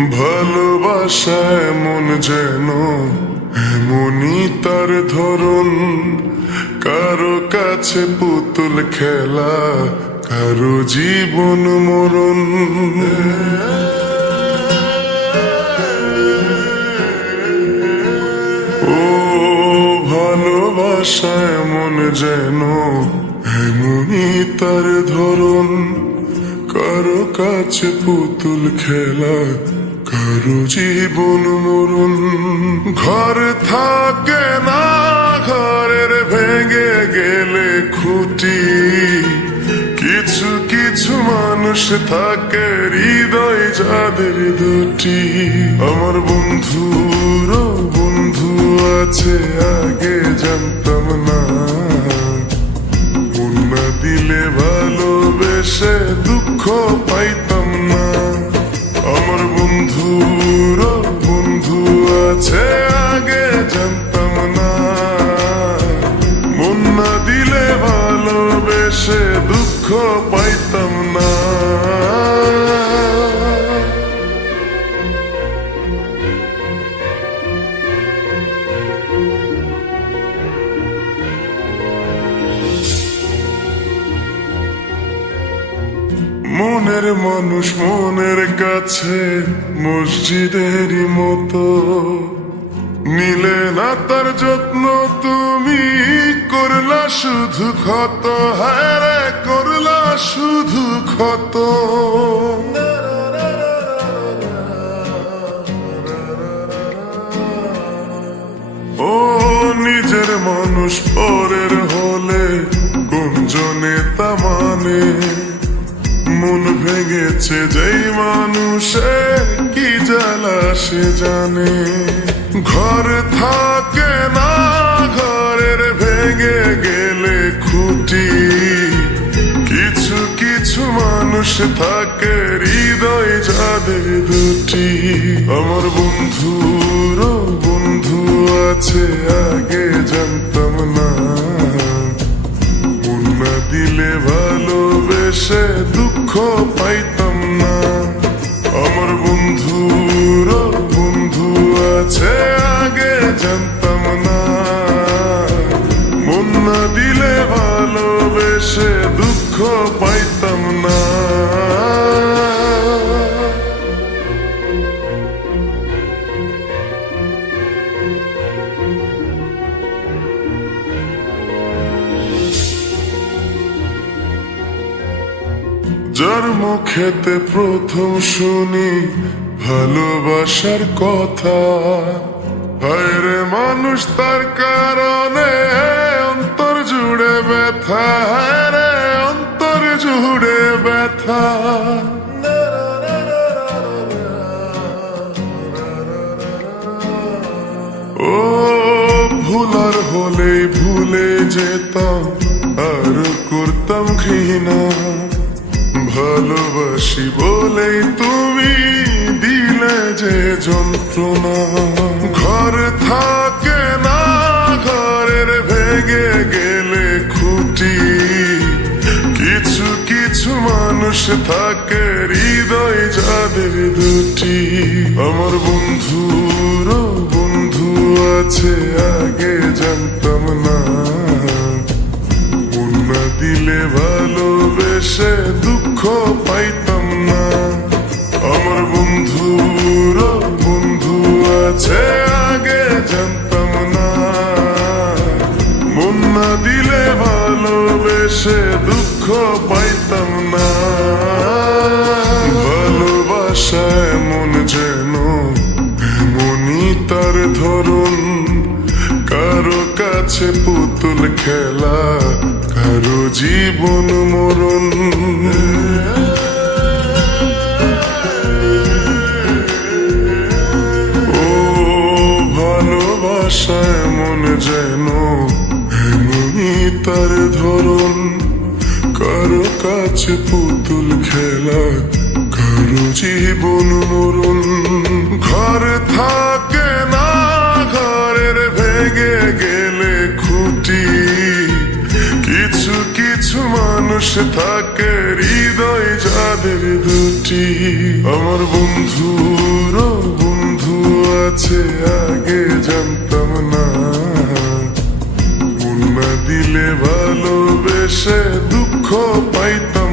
ভালোবাসা এমন যেন এমনই তার ধরন, কারো কাছে পুতুল খেলা, কারো জীবন মরণ। ও ভালোবাসা এমন যেন এমনই তার ধরন, কারো কাছে পুতুল খেলা, কারো জীবন মরণ। ঘর থাকে না, ঘরের ভেঙে গেলে খুঁটি, কিছু কিছু মানুষ থাকে হৃদয় যাদের দুটি। আমার বন্ধুর বন্ধু আছে আগে জানতাম না, মন না দিলে ভালোবেসে দুঃখ পাইতাম না। আমার বন্ধুর বন্ধু আছে আগে জানতাম না, মন না দিলে ভালোবেসে দুঃখ পাইতাম না। মনের মানুষ মনের কাছে মসজিদেরই মতো, নিলে না তার যত্ন তুমি করলা শুধু ক্ষত। হায় রে করলা শুধু ক্ষত। ও নিজের মানুষ পরের হলে কোনজনে তা মানে, মন ভেঙেছে যেই মানুষে কি জ্বালা সে জানে। ঘর থাকে না, ঘরের ভেঙে গেলে খুঁটি, কিছু কিছু মানুষ থাকে হৃদয় যাদের দুটি। আমার বন্ধুর বন্ধু আছে আগে জানতাম না, মন না দিলে ভালোবেসে দুঃখ পাইতাম না। আমার বন্ধুর বন্ধু আছে আগে জানতাম না, মন না দিলে ভালোবেসে দুঃখ পাইতাম না। যার মুখেতে প্রথম শুনি ভালোবাসার কথা, হায় রে মানুষ তার কারণে অন্তর জুড়ে ব্যথা। হায় রে অন্তর জুড়ে ব্যথা। ও ভুলার হলেই ভুলে যেতাম, আর করতাম ঘৃণা। ভালোবাসি বলেই তুমি দিলে যে যন্ত্রণা। ঘর থাকে না, ঘরের ভেঙে গেলে খুঁটি, কিছু কিছু মানুষ থাকে হৃদয় যাদের দুটি। আমার বন্ধুর বন্ধু আছে আগে জানতাম না, মন না দিলে ভালোবেসে দুঃখ পাইতাম না। আমার বন্ধুর বন্ধু আছে আগে জানতাম না, মন না দিলে ভালোবেসে দুঃখ পাইতাম না। ভালোবাসা এমন যেন এমনই তার ধরন, কারো কাছে পুতুল খেলা, কারো জীবন মরণ। ও ভালোবাসা এমন যেন এমনই তার ধরন, কারো কাছে পুতুল খেলা, কারো জীবন মরণ। ঘর থাকে না, ঘরের ভেঙে গেলে খুঁটি, কিছু কিছু মানুষ থাকে হৃদয় যাদের দুটি। আমার বন্ধুর আছে আগে জানতাম না, মন না দিলে ভালোবেসে দুঃখ পাইতাম